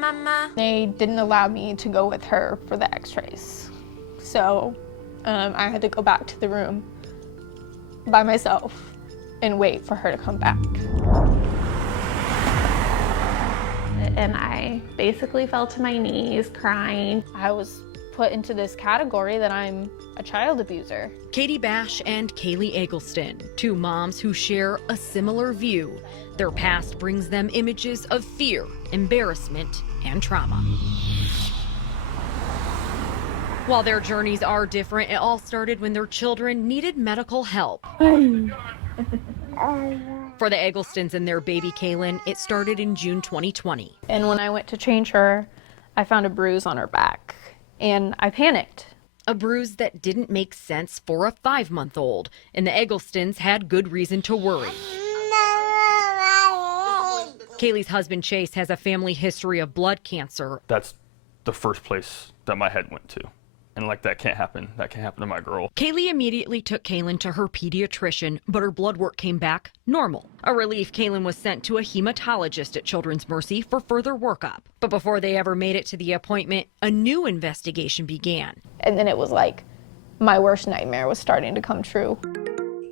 Mama. They didn't allow me to go with her for the x-rays. So I had to go back to the room by myself and wait for her to come back. And I basically fell to my knees crying. I was put into this category that I'm a child abuser. Katie Bash and Kaylee Eggleston, two moms who share a similar view. Their past brings them images of fear, embarrassment, and trauma. While their journeys are different, it all started when their children needed medical help. For the Egglestons and their baby Kaylin, it started in June 2020. And when I went to change her, I found a bruise on her back, and I panicked. A bruise that didn't make sense for a 5-month-old, and the Egglestons had good reason to worry. Kaylee's husband Chase has a family history of blood cancer. That's the first place that my head went to. And like, that can't happen. That can't happen to my girl. Kaylee immediately took Kaylin to her pediatrician, but her blood work came back normal. A relief, Kaylin was sent to a hematologist at Children's Mercy for further workup. But before they ever made it to the appointment, a new investigation began. And then it was like my worst nightmare was starting to come true.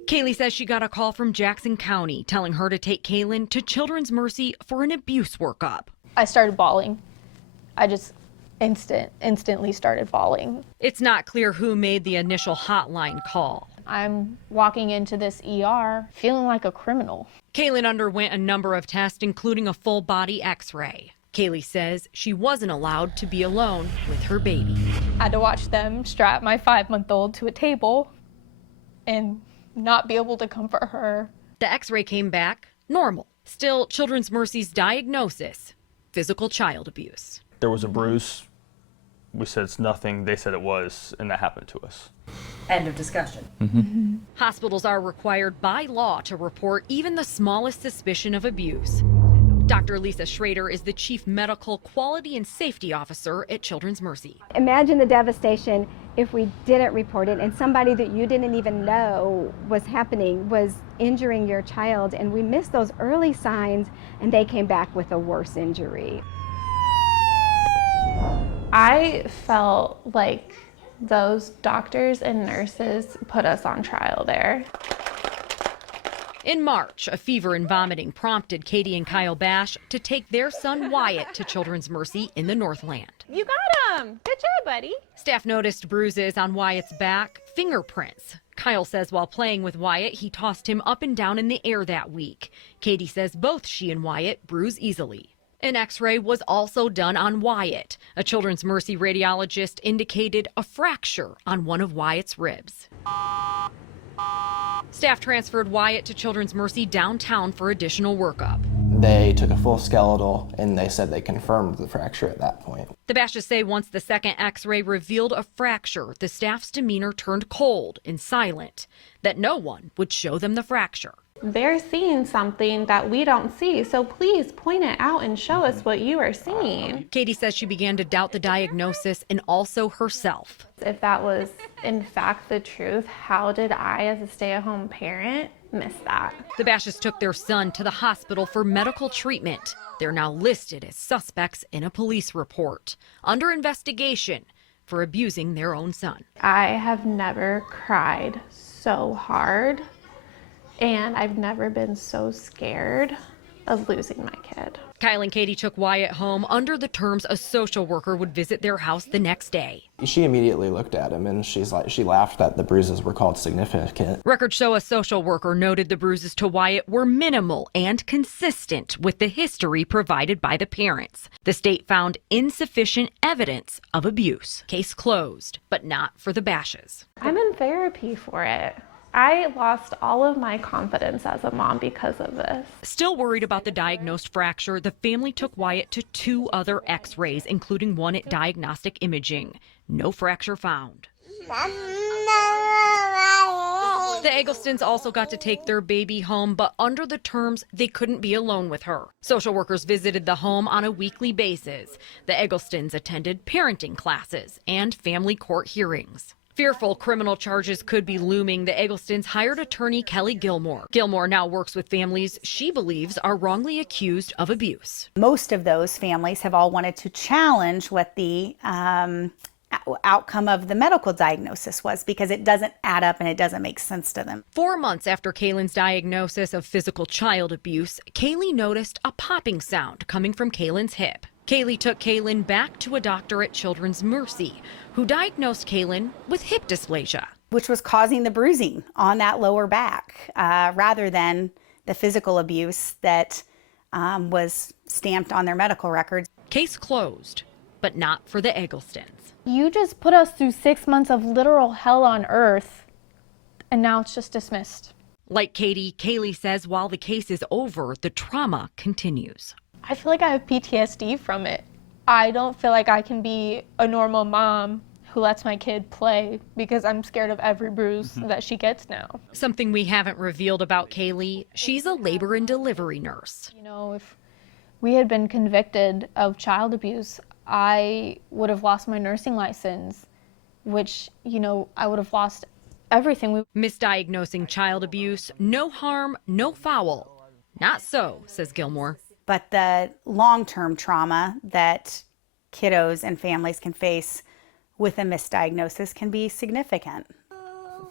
Kaylee says she got a call from Jackson County telling her to take Kaylin to Children's Mercy for an abuse workup. I started bawling. I just instantly started bawling. It's not clear who made the initial hotline call. I'm walking into this ER feeling like a criminal. Kaylin underwent a number of tests, including a full body x-ray. Kaylee says she wasn't allowed to be alone with her baby. I had to watch them strap my 5-month-old to a table and not be able to comfort her. The x-ray came back normal. Still, Children's Mercy's diagnosis, physical child abuse. There was a bruise. We said it's nothing. They said it was, and that happened to us. End of discussion. Mm-hmm. Hospitals are required by law to report even the smallest suspicion of abuse. Dr. Lisa Schrader is the Chief Medical Quality and Safety Officer at Children's Mercy. Imagine the devastation if we didn't report it and somebody that you didn't even know was happening was injuring your child, and we missed those early signs and they came back with a worse injury. I felt like those doctors and nurses put us on trial there. In March, a fever and vomiting prompted Katie and Kyle Bash to take their son Wyatt to Children's Mercy in the Northland. You got him! Good job, buddy. Staff noticed bruises on Wyatt's back, fingerprints. Kyle says while playing with Wyatt, he tossed him up and down in the air that week. Katie says both she and Wyatt bruise easily. An x-ray was also done on Wyatt. A Children's Mercy radiologist indicated a fracture on one of Wyatt's ribs. Staff transferred Wyatt to Children's Mercy downtown for additional workup. They took a full skeletal and they said they confirmed the fracture at that point. The Bashes say once the second x-ray revealed a fracture, the staff's demeanor turned cold and silent, that no one would show them the fracture. They're seeing something that we don't see, so please point it out and show us what you are seeing. Katie says she began to doubt the diagnosis and also herself. If that was in fact the truth, how did I, as a stay-at-home parent, miss that? The Bashes took their son to the hospital for medical treatment. They're now listed as suspects in a police report, under investigation for abusing their own son. I have never cried so hard, and I've never been so scared of losing my kid. Kyle and Katie took Wyatt home under the terms a social worker would visit their house the next day. She immediately looked at him and she laughed that the bruises were called significant. Records show a social worker noted the bruises to Wyatt were minimal and consistent with the history provided by the parents. The state found insufficient evidence of abuse. Case closed, but not for the Bashes. I'm in therapy for it. I lost all of my confidence as a mom because of this. Still worried about the diagnosed fracture, the family took Wyatt to 2 other x-rays, including one at diagnostic imaging. No fracture found. The Egglestons also got to take their baby home, but under the terms, they couldn't be alone with her. Social workers visited the home on a weekly basis. The Egglestons attended parenting classes and family court hearings. Fearful criminal charges could be looming, the Egglestons hired attorney Kelly Gilmore. Gilmore now works with families she believes are wrongly accused of abuse. Most of those families have all wanted to challenge what the outcome of the medical diagnosis was, because it doesn't add up and it doesn't make sense to them. 4 months after Kaylin's diagnosis of physical child abuse, Kaylee noticed a popping sound coming from Kaylin's hip. Kaylee took Kaylin back to a doctor at Children's Mercy, who diagnosed Kaylin with hip dysplasia, which was causing the bruising on that lower back, rather than the physical abuse that was stamped on their medical records. Case closed, but not for the Egglestons. You just put us through 6 months of literal hell on earth, and now it's just dismissed. Like Katie, Kaylee says while the case is over, the trauma continues. I feel like I have PTSD from it. I don't feel like I can be a normal mom who lets my kid play because I'm scared of every bruise that she gets now. Something we haven't revealed about Kaylee, she's a labor and delivery nurse. You know, if we had been convicted of child abuse, I would have lost my nursing license, which, you know, I would have lost everything. Misdiagnosing child abuse, no harm, no foul. Not so, says Gilmore. But the long-term trauma that kiddos and families can face with a misdiagnosis can be significant.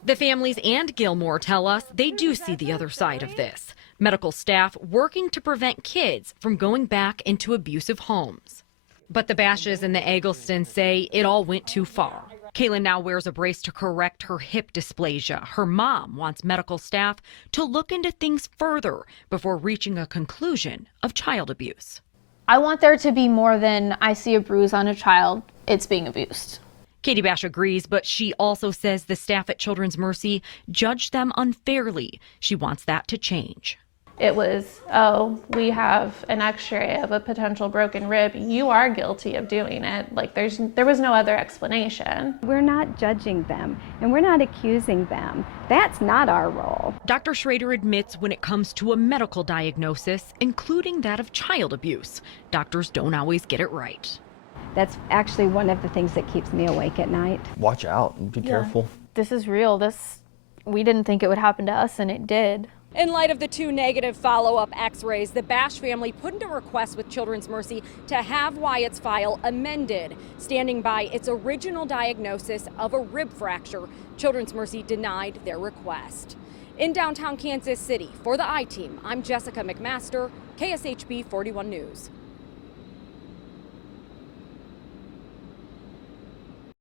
The families and Gilmore tell us they do see the other side of this. Medical staff working to prevent kids from going back into abusive homes. But the Bashes and the Egglestons say it all went too far. Kaylin now wears a brace to correct her hip dysplasia. Her mom wants medical staff to look into things further before reaching a conclusion of child abuse. I want there to be more than I see a bruise on a child, it's being abused. Katie Bash agrees, but she also says the staff at Children's Mercy judged them unfairly. She wants that to change. It was, oh, we have an x-ray of a potential broken rib. You are guilty of doing it. Like there was no other explanation. We're not judging them and we're not accusing them. That's not our role. Dr. Schrader admits when it comes to a medical diagnosis, including that of child abuse, doctors don't always get it right. That's actually one of the things that keeps me awake at night. Watch out and be careful. This is real. We didn't think it would happen to us, and it did. In light of the 2 negative follow-up x-rays, the Bash family put in a request with Children's Mercy to have Wyatt's file amended, standing by its original diagnosis of a rib fracture. Children's Mercy denied their request. In downtown Kansas City, for the I-Team, I'm Jessica McMaster, KSHB 41 News.